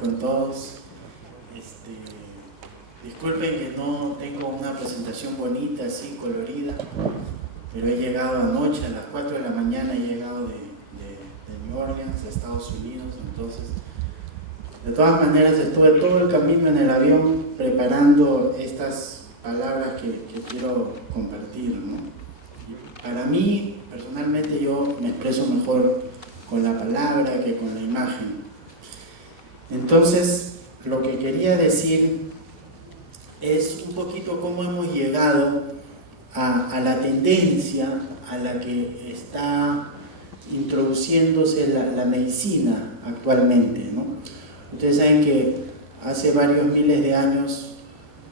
con todos. Disculpen que no tengo una presentación bonita, así colorida, pero he llegado anoche a las 4 de la mañana, he llegado de New Orleans, de Estados Unidos. Entonces, de todas maneras, estuve todo el camino en el avión preparando estas palabras que quiero compartir, ¿no? Para mí, personalmente, yo me expreso mejor con la palabra que con la imagen. Entonces, lo que quería decir es un poquito cómo hemos llegado a la tendencia a la que está introduciéndose la medicina actualmente, ¿no? Ustedes saben que hace varios miles de años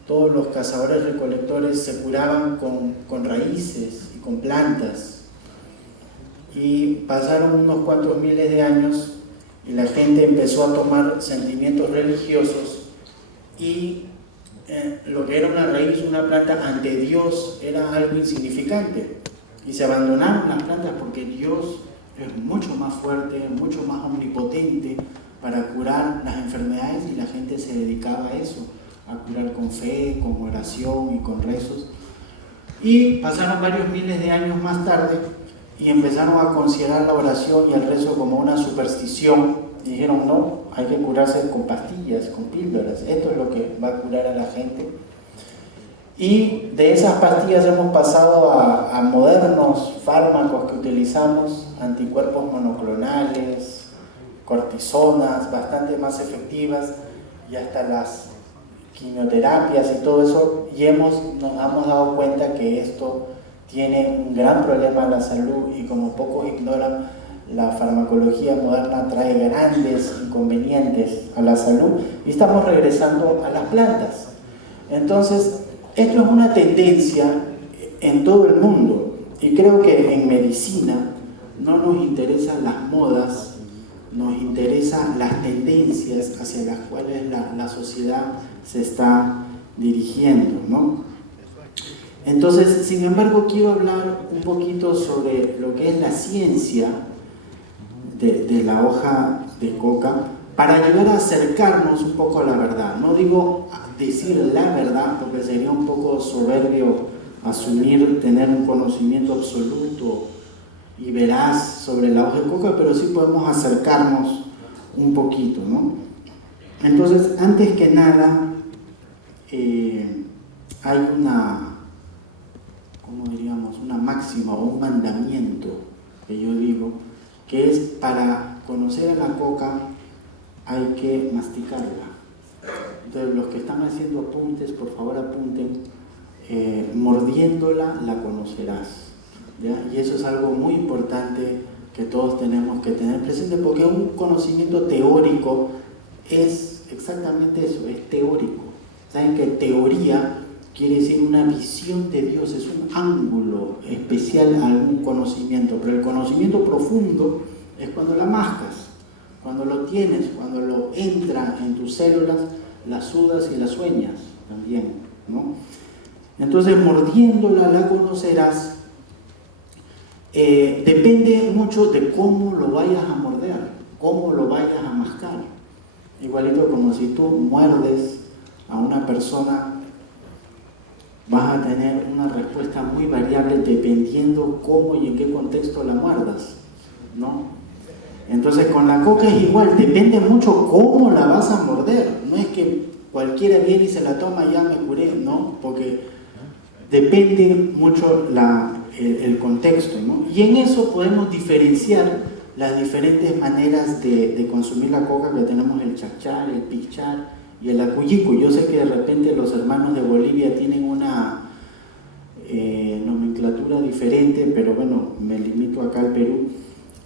todos los cazadores recolectores se curaban con raíces y con plantas, y pasaron unos cuantos miles de años y la gente empezó a tomar sentimientos religiosos y lo que era una raíz, una planta, ante Dios era algo insignificante, y se abandonaron las plantas porque Dios es mucho más fuerte, mucho más omnipotente para curar las enfermedades, y la gente se dedicaba a eso, a curar con fe, con oración y con rezos. Y pasaron varios miles de años más tarde y empezaron a considerar la oración y el rezo como una superstición, y dijeron: no, hay que curarse con pastillas, con píldoras, esto es lo que va a curar a la gente. Y de esas pastillas hemos pasado a modernos fármacos que utilizamos, anticuerpos monoclonales, cortisonas bastante más efectivas, y hasta las quimioterapias y todo eso, y nos hemos dado cuenta que esto tiene un gran problema en la salud, y como pocos ignoran, la farmacología moderna trae grandes inconvenientes a la salud, y estamos regresando a las plantas. Entonces, esto es una tendencia en todo el mundo, y creo que en medicina no nos interesan las modas, nos interesan las tendencias hacia las cuales la sociedad se está dirigiendo, ¿no? Entonces, sin embargo, quiero hablar un poquito sobre lo que es la ciencia de la hoja de coca, para ayudar a acercarnos un poco a la verdad. No digo decir la verdad, porque sería un poco soberbio asumir tener un conocimiento absoluto y veraz sobre la hoja de coca, pero sí podemos acercarnos un poquito, ¿no? Entonces, antes que nada, hay una máxima o un mandamiento que yo digo, que es: para conocer a la coca hay que masticarla. Entonces, los que están haciendo apuntes, por favor apunten: mordiéndola la conocerás, ¿ya? Y eso es algo muy importante que todos tenemos que tener presente, porque un conocimiento teórico es exactamente eso, es teórico. Saben que teoría quiere decir una visión de Dios, es un ángulo especial a algún conocimiento, pero el conocimiento profundo es cuando la mascas, cuando lo tienes, cuando lo entra en tus células, las sudas y las sueñas también, ¿no? Entonces, mordiéndola la conocerás. Depende mucho de cómo lo vayas a morder, cómo lo vayas a mascar. Igualito como si tú muerdes a una persona, vas a tener una respuesta muy variable dependiendo cómo y en qué contexto la muerdas, ¿no? Entonces, con la coca es igual, depende mucho cómo la vas a morder. No es que cualquiera viene y se la toma y ya me curé, no, porque depende mucho el contexto, ¿no? Y en eso podemos diferenciar las diferentes maneras de consumir la coca, que tenemos el chachar, el pichar y el acuyico. Yo sé que de repente los hermanos de Bolivia tienen una nomenclatura diferente, pero bueno, me limito acá al Perú.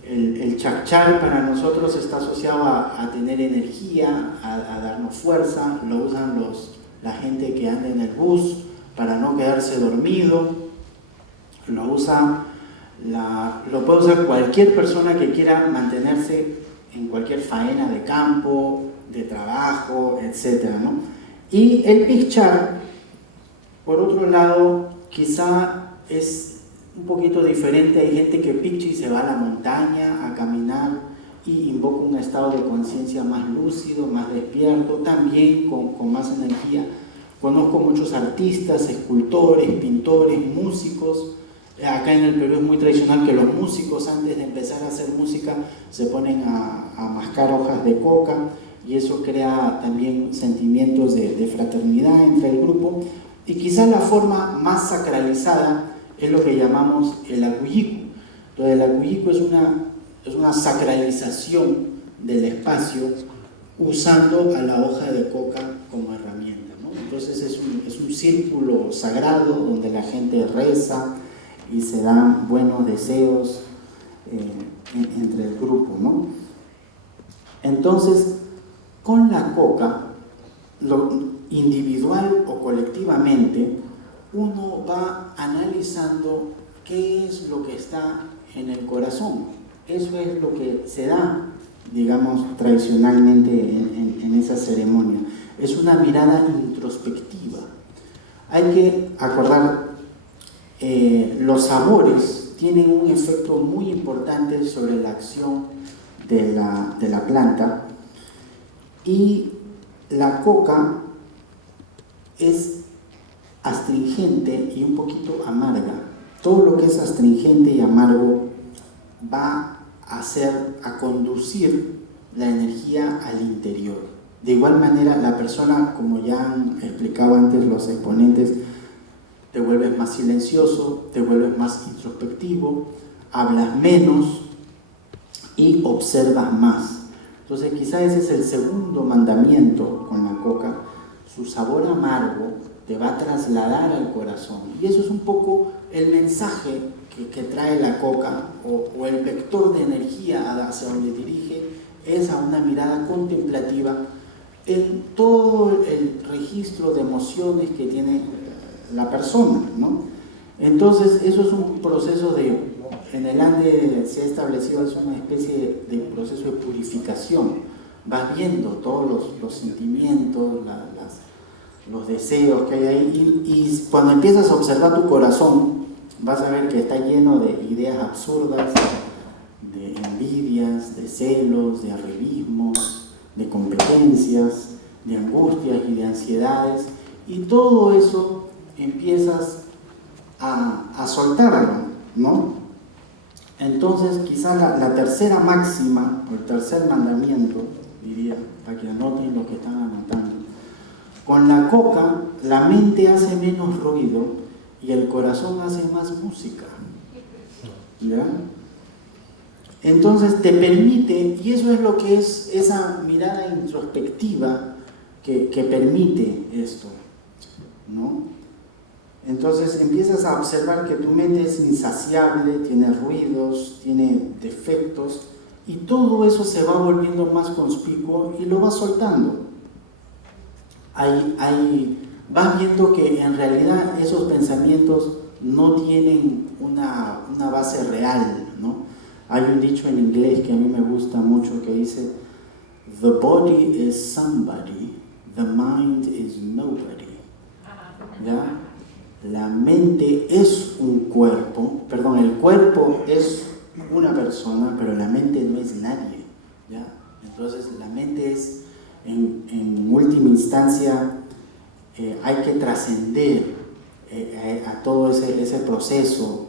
El chachar para nosotros está asociado a tener energía, a darnos fuerza. Lo usan la gente que anda en el bus para no quedarse dormido. Lo puede usar cualquier persona que quiera mantenerse en cualquier faena de campo, de trabajo, etc., ¿no? Y el pichar, por otro lado, quizá es un poquito diferente. Hay gente que picha y se va a la montaña a caminar y invoca un estado de conciencia más lúcido, más despierto, también con más energía. Conozco muchos artistas, escultores, pintores, músicos. Acá en el Perú es muy tradicional que los músicos, antes de empezar a hacer música, se ponen a mascar hojas de coca, y eso crea también sentimientos de fraternidad entre el grupo. Y quizás la forma más sacralizada es lo que llamamos el acuyicu. Entonces el acuyicu es una sacralización del espacio usando a la hoja de coca como herramienta, ¿no? Entonces es un círculo sagrado donde la gente reza y se dan buenos deseos entre el grupo, ¿no? Entonces, con la coca, individual o colectivamente, uno va analizando qué es lo que está en el corazón. Eso es lo que se da, digamos, tradicionalmente en esa ceremonia. Es una mirada introspectiva. Hay que acordar, los sabores tienen un efecto muy importante sobre la acción de la planta, y la coca es astringente y un poquito amarga. Todo lo que es astringente y amargo va a conducir la energía al interior. De igual manera, la persona, como ya han explicado antes los exponentes, te vuelves más silencioso, te vuelves más introspectivo, hablas menos y observas más. Entonces quizá ese es el segundo mandamiento con la coca. Su sabor amargo te va a trasladar al corazón, y eso es un poco el mensaje que trae la coca, o el vector de energía hacia donde dirige, es a una mirada contemplativa en todo el registro de emociones que tiene la persona, ¿no? Entonces eso es un proceso en el Ande se ha establecido, es una especie de proceso de purificación. Vas viendo todos los sentimientos, los deseos que hay ahí, y cuando empiezas a observar tu corazón, vas a ver que está lleno de ideas absurdas, de envidias, de celos, de arribismos, de competencias, de angustias y de ansiedades, y todo eso empiezas a soltarlo, ¿no? Entonces quizá la tercera máxima, o el tercer mandamiento, diría, para que anoten lo que están anotando: con la coca la mente hace menos ruido y el corazón hace más música, ¿ya? Entonces te permite, y eso es lo que es esa mirada introspectiva que permite esto, ¿no? Entonces empiezas a observar que tu mente es insaciable, tiene ruidos, tiene defectos, y todo eso se va volviendo más conspicuo y lo vas soltando. Vas viendo que en realidad esos pensamientos no tienen una base real, ¿no? Hay un dicho en inglés que a mí me gusta mucho que dice: "The body is somebody, the mind is nobody". ¿Ya? La mente es un cuerpo, perdón, el cuerpo es una persona, pero la mente no es nadie, ¿ya? Entonces la mente es, en última instancia, hay que trascender a todo ese proceso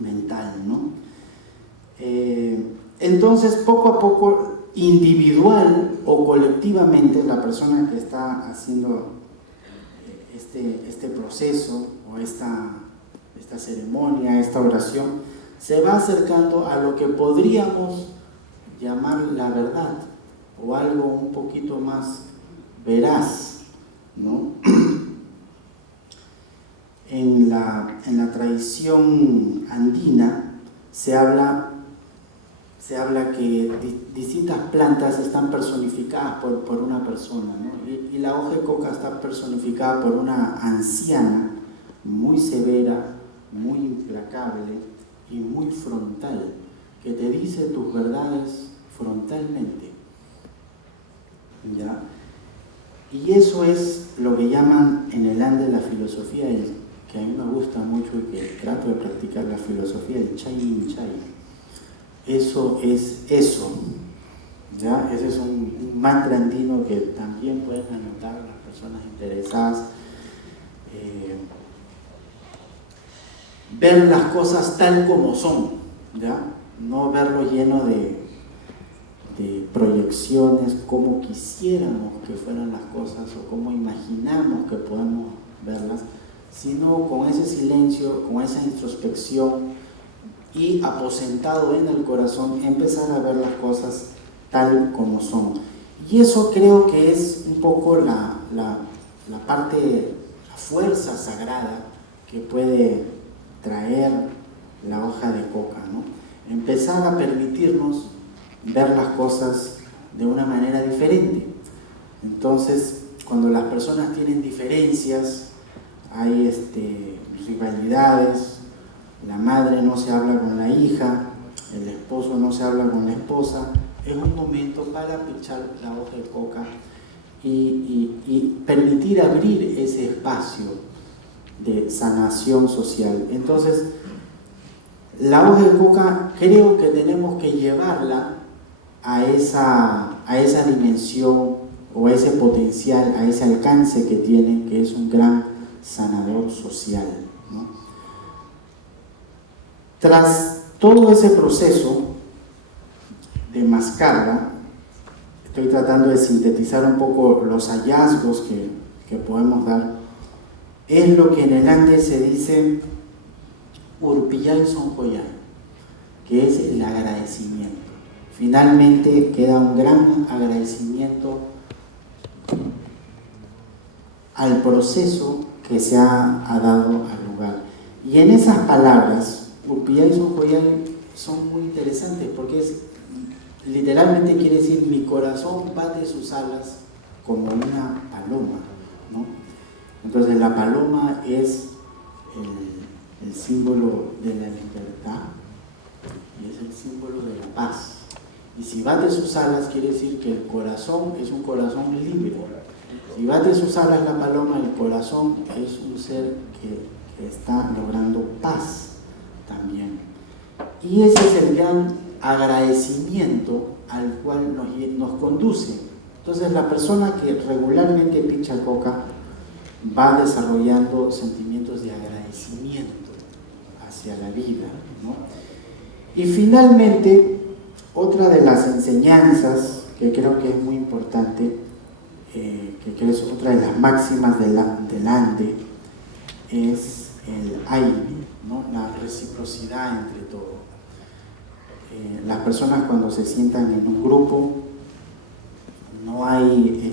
mental, ¿no? Entonces, poco a poco, individual o colectivamente, la persona que está haciendo este proceso o esta ceremonia, esta oración, se va acercando a lo que podríamos llamar la verdad, o algo un poquito más veraz, ¿no? En la tradición andina se habla que distintas plantas están personificadas por una persona, ¿no? Y la hoja de coca está personificada por una anciana muy severa, muy implacable y muy frontal, que te dice tus verdades frontalmente, ¿ya? Y eso es lo que llaman en el Ande la filosofía, que a mí me gusta mucho y que trato de practicar, la filosofía del Chai in Chai. eso es eso. ¿Ya? Ese es un mantra andino que también pueden anotar las personas interesadas. Ver las cosas tal como son, ¿ya? No verlo lleno de proyecciones, como quisiéramos que fueran las cosas o como imaginamos que podemos verlas, sino con ese silencio, con esa introspección y aposentado en el corazón, empezar a ver las cosas tal como son. Y eso creo que es un poco la parte, la fuerza sagrada que puede traer la hoja de coca, ¿no? Empezar a permitirnos ver las cosas de una manera diferente. Entonces, cuando las personas tienen diferencias, hay rivalidades, la madre no se habla con la hija, el esposo no se habla con la esposa, es un momento para pichar la hoja de coca y permitir abrir ese espacio de sanación social. Entonces, la hoja de coca creo que tenemos que llevarla a esa dimensión o a ese potencial, a ese alcance que tiene, que es un gran sanador social, ¿no? Tras todo ese proceso de mascarla, estoy tratando de sintetizar un poco los hallazgos que podemos dar, es lo que en el Ande se dice Urpillay Sonjoyay, que es el agradecimiento. Finalmente queda un gran agradecimiento al proceso que se ha dado al lugar. Y en esas palabras, Urpillay Sonjoyay, son muy interesantes porque literalmente quiere decir mi corazón bate sus alas como una paloma, ¿no? Entonces la paloma es el símbolo de la libertad y es el símbolo de la paz. Y si bate sus alas quiere decir que el corazón es un corazón libre. Si bate sus alas la paloma, el corazón es un ser que está logrando paz también. Y ese es el gran agradecimiento al cual nos conduce. Entonces la persona que regularmente picha coca va desarrollando sentimientos de agradecimiento hacia la vida, ¿no? Y finalmente, otra de las enseñanzas que creo que es muy importante, que creo es otra de las máximas del Ande, es el aire, ¿no? La reciprocidad entre todos. Las personas cuando se sientan en un grupo, no hay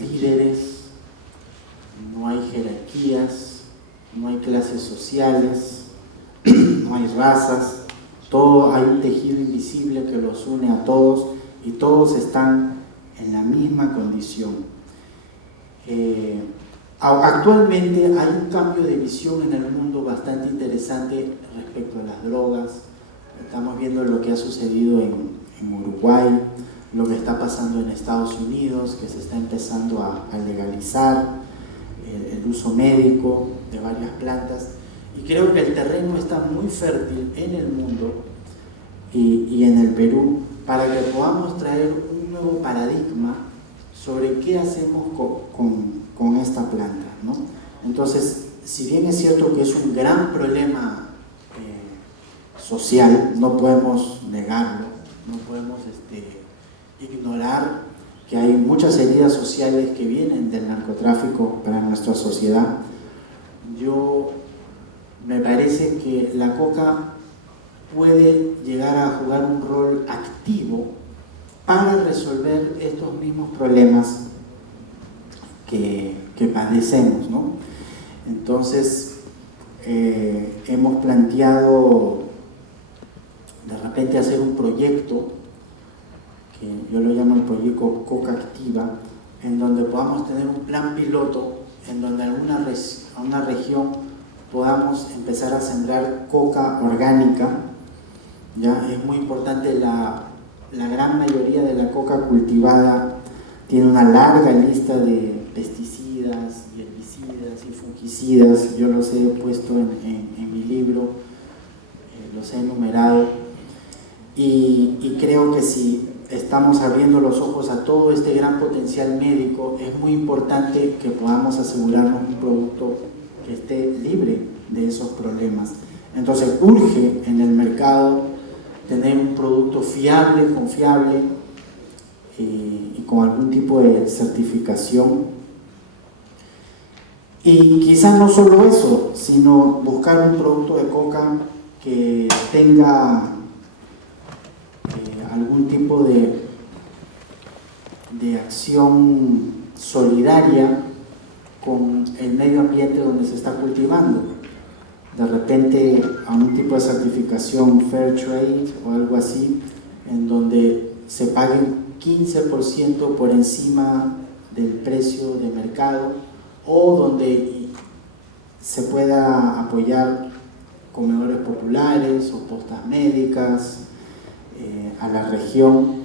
líderes, no hay jerarquías, no hay clases sociales, no hay razas, todo, hay un tejido invisible que los une a todos y todos están en la misma condición. Actualmente hay un cambio de visión en el mundo bastante interesante respecto a las drogas. Estamos viendo lo que ha sucedido en Uruguay, lo que está pasando en Estados Unidos, que se está empezando a legalizar el uso médico de varias plantas. Y creo que el terreno está muy fértil en el mundo y en el Perú para que podamos traer un nuevo paradigma sobre qué hacemos con esta planta, ¿no? Entonces, si bien es cierto que es un gran problema social, no podemos negarlo, no podemos ignorar que hay muchas heridas sociales que vienen del narcotráfico para nuestra sociedad. Me parece que la coca puede llegar a jugar un rol activo para resolver estos mismos problemas que padecemos, ¿no? Entonces, hemos planteado de repente hacer un proyecto, que yo lo llamo el proyecto Coca Activa, en donde podamos tener un plan piloto, en donde en una región podamos empezar a sembrar coca orgánica. Ya es muy importante, la gran mayoría de la coca cultivada tiene una larga lista de pesticidas, herbicidas y fungicidas. Yo los he puesto en mi libro. los he enumerado, y creo que si estamos abriendo los ojos a todo este gran potencial médico, es muy importante que podamos asegurarnos un producto que esté libre de esos problemas. Entonces urge en el mercado tener un producto fiable, confiable y con algún tipo de certificación. Y quizás no solo eso, sino buscar un producto de coca que tenga algún tipo de acción solidaria con el medio ambiente donde se está cultivando. De repente a un tipo de certificación Fair Trade o algo así, en donde se paguen 15% por encima del precio de mercado, o donde se pueda apoyar comedores populares o postas médicas a la región,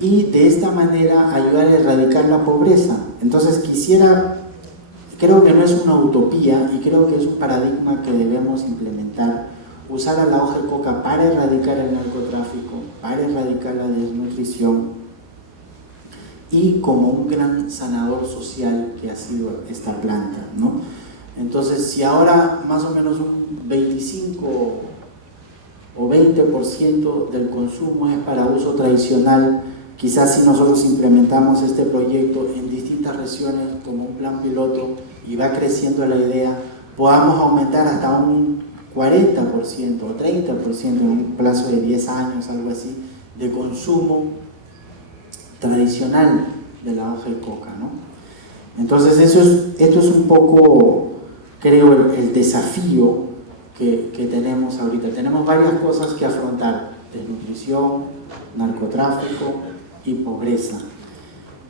y de esta manera ayudar a erradicar la pobreza. Entonces creo que no es una utopía, y creo que es un paradigma que debemos implementar: usar a la hoja de coca para erradicar el narcotráfico, para erradicar la desnutrición, y como un gran sanador social que ha sido esta planta, ¿no? Entonces, si ahora más o menos un 25 o 20% del consumo es para uso tradicional, quizás si nosotros implementamos este proyecto en distintas regiones como un plan piloto y va creciendo la idea, podamos aumentar hasta un 40% o 30% en un plazo de 10 años, algo así, de consumo tradicional de la hoja de coca, ¿no? Entonces esto es un poco, creo, el desafío que tenemos ahorita. Tenemos varias cosas que afrontar: desnutrición, narcotráfico y pobreza.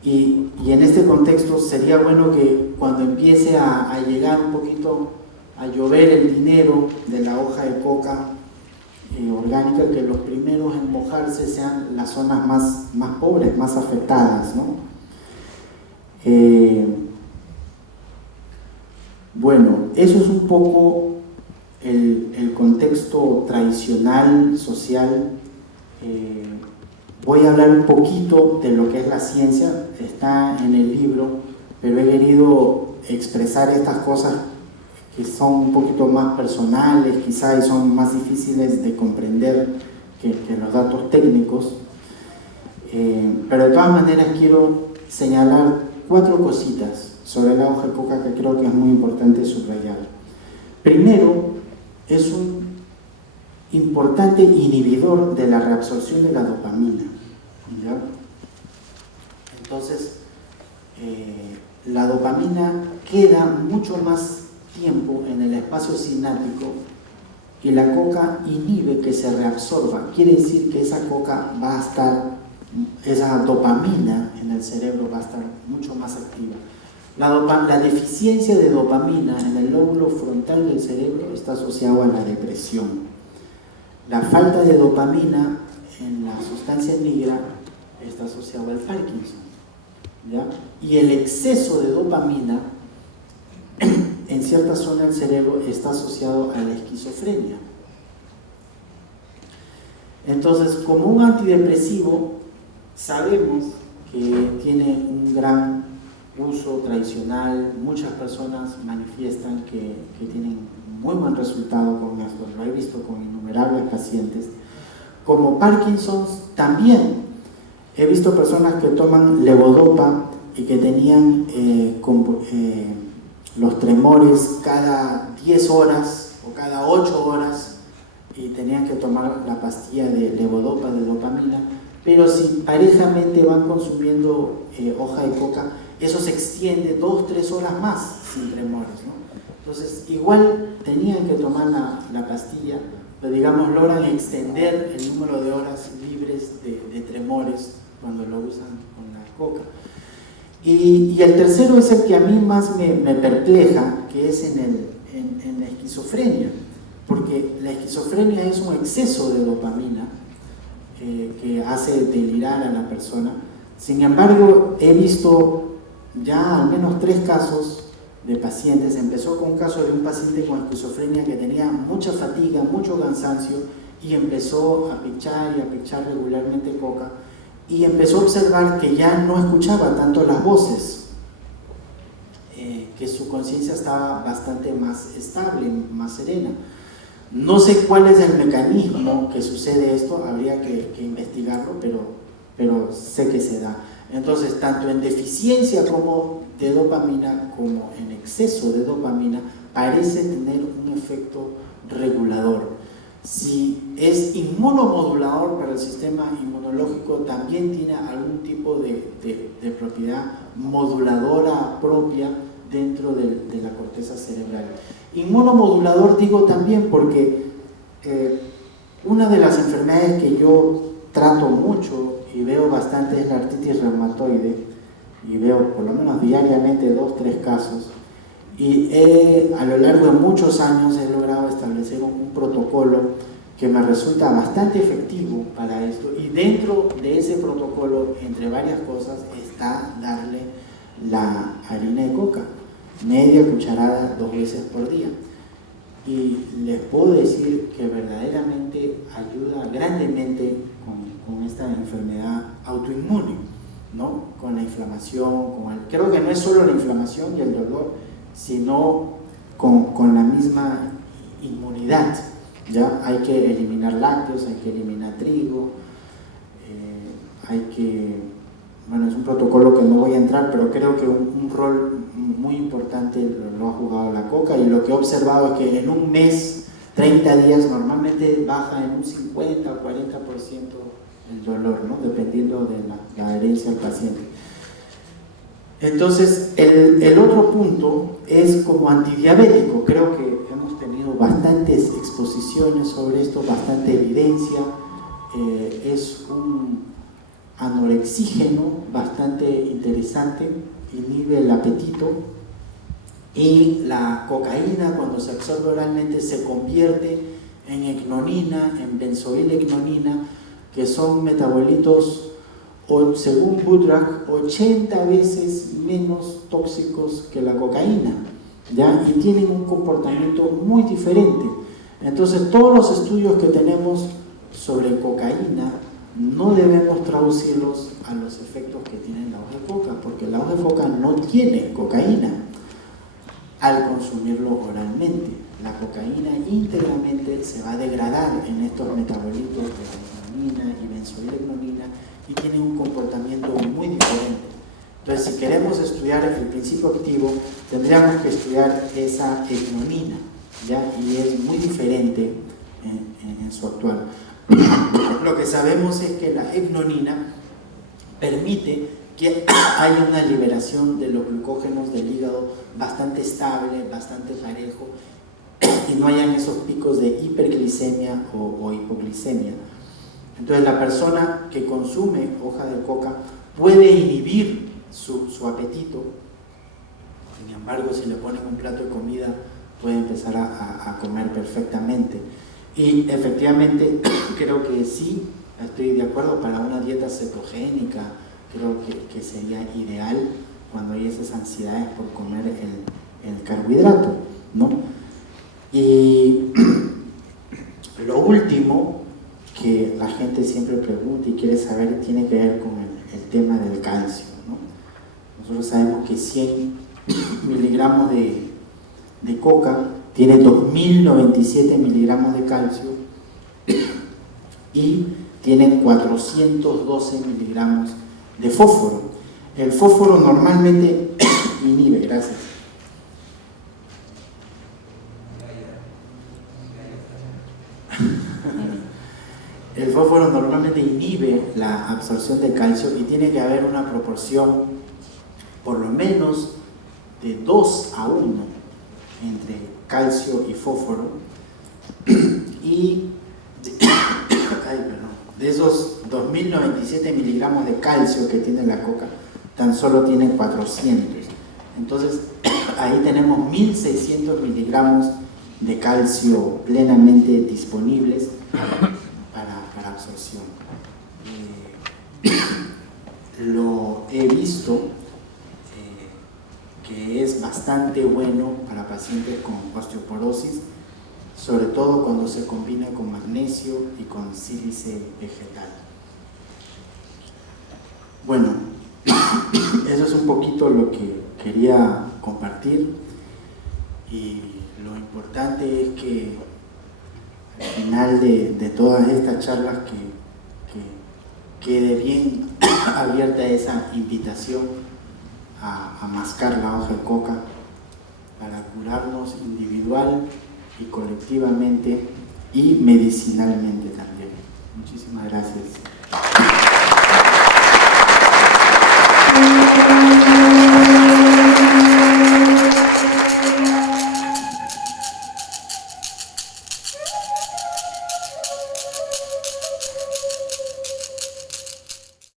Y en este contexto sería bueno que cuando empiece a llegar un poquito, a llover el dinero de la hoja de coca orgánica, que los primeros en mojarse sean las zonas más pobres, más afectadas, ¿no? Bueno, eso es un poco el contexto tradicional, social. Voy a hablar un poquito de lo que es la ciencia, está en el libro, pero he querido expresar estas cosas que son un poquito más personales, quizás, y son más difíciles de comprender que los datos técnicos. Pero de todas maneras quiero señalar 4 cositas sobre la hoja de coca que creo que es muy importante subrayar. Primero, es un importante inhibidor de la reabsorción de la dopamina, ¿ya? Entonces, la dopamina queda mucho más tiempo en el espacio sináptico, y la coca inhibe que se reabsorba. Quiere decir que esa dopamina en el cerebro va a estar mucho más activa. La deficiencia de dopamina en el lóbulo frontal del cerebro está asociado a la depresión. La falta de dopamina en la sustancia negra está asociado al Parkinson, ¿ya? Y el exceso de dopamina en cierta zona del cerebro está asociado a la esquizofrenia. Entonces, como un antidepresivo, sabemos que tiene un gran uso tradicional. Muchas personas manifiestan que tienen muy buen resultado con esto. Lo he visto con innumerables pacientes. Como Parkinson's, también he visto personas que toman levodopa y que tenían los tremores cada 10 horas o cada 8 horas, y tenían que tomar la pastilla de levodopa, de dopamina. Pero si parejamente van consumiendo hoja de coca, eso se extiende 2-3 horas más sin tremores, ¿no? Entonces, igual tenían que tomar la pastilla, pero digamos logran extender el número de horas libres de tremores cuando lo usan con la coca. Y el tercero es el que a mí más me perpleja, que es en la esquizofrenia, porque la esquizofrenia es un exceso de dopamina que hace delirar a la persona. Sin embargo, he visto ya al menos 3 casos de pacientes. Empezó con un caso de un paciente con esquizofrenia que tenía mucha fatiga, mucho cansancio, y empezó a pichar y a pichar regularmente coca, y empezó a observar que ya no escuchaba tanto las voces, que su conciencia estaba bastante más estable, más serena. No sé cuál es el mecanismo que sucede esto, habría que investigarlo, pero sé que se da. Entonces, tanto en deficiencia como de dopamina, como en exceso de dopamina, parece tener un efecto regulador. Si es inmunomodulador para el sistema inmunológico, también tiene algún tipo de propiedad moduladora propia dentro de la corteza cerebral. Inmunomodulador digo también porque una de las enfermedades que yo trato mucho y veo bastante es la artritis reumatoide, y veo por lo menos diariamente 2-3 casos, y a lo largo de muchos años he logrado establecer un protocolo que me resulta bastante efectivo para esto, y dentro de ese protocolo, entre varias cosas, está darle la harina de coca, media cucharada 2 veces por día. Y les puedo decir que verdaderamente ayuda grandemente con esta enfermedad autoinmune, ¿no? Con la inflamación, creo que no es solo la inflamación y el dolor, sino con la misma inmunidad. ¿Ya? Hay que eliminar lácteos, hay que eliminar trigo, bueno, es un protocolo que no voy a entrar, pero creo que un rol muy importante lo ha jugado la coca, y lo que he observado es que en un mes, 30 días, normalmente baja en un 50 o 40% el dolor, ¿no? Dependiendo de la adherencia al paciente. Entonces, el otro punto es como antidiabético. Creo que hemos tenido bastantes exposiciones sobre esto, bastante evidencia. Es un anorexígeno bastante interesante, inhibe el apetito, y la cocaína, cuando se absorbe oralmente, se convierte en ecnonina, en benzoilecnonina, que son metabolitos, según Budrack, 80 veces menos tóxicos que la cocaína, ¿ya? Y tienen un comportamiento muy diferente. Entonces, todos los estudios que tenemos sobre cocaína no debemos traducirlos a los efectos que tiene la hoja de coca, porque la hoja de coca no tiene cocaína al consumirlo oralmente. La cocaína íntegramente se va a degradar en estos metabolitos de ecnonina y benzoilecnonina, y tienen un comportamiento muy diferente. Entonces, si queremos estudiar el principio activo, tendríamos que estudiar esa ecnonina, ¿ya? Y es muy diferente en su actual. Lo que sabemos es que la ecnonina permite que haya una liberación de los glucógenos del hígado bastante estable, bastante parejo, y no hayan esos picos de hiperglicemia o hipoglicemia. Entonces, la persona que consume hoja de coca puede inhibir su apetito. Sin embargo, si le ponen un plato de comida, puede empezar a comer perfectamente. Y efectivamente, creo que sí, estoy de acuerdo, para una dieta cetogénica, creo que sería ideal cuando hay esas ansiedades por comer el carbohidrato, ¿no? Y lo último que la gente siempre pregunta y quiere saber tiene que ver con el tema del calcio, ¿no? Nosotros sabemos que 100 miligramos de coca tiene 2097 miligramos de calcio y tiene 412 miligramos de fósforo. El fósforo normalmente inhibe, gracias. El fósforo normalmente inhibe la absorción de calcio, y tiene que haber una proporción por lo menos de 2:1 entre calcio y fósforo, y de esos 2097 miligramos de calcio que tiene la coca, tan solo tiene 400. Entonces, ahí tenemos 1600 miligramos de calcio plenamente disponibles para absorción. Lo he visto que es bastante bastante bueno para pacientes con osteoporosis, sobre todo cuando se combina con magnesio y con sílice vegetal. Bueno, eso es un poquito lo que quería compartir, y lo importante es que al final de todas estas charlas que quede bien abierta esa invitación a mascar la hoja de coca para curarnos individual y colectivamente y medicinalmente también. Muchísimas gracias.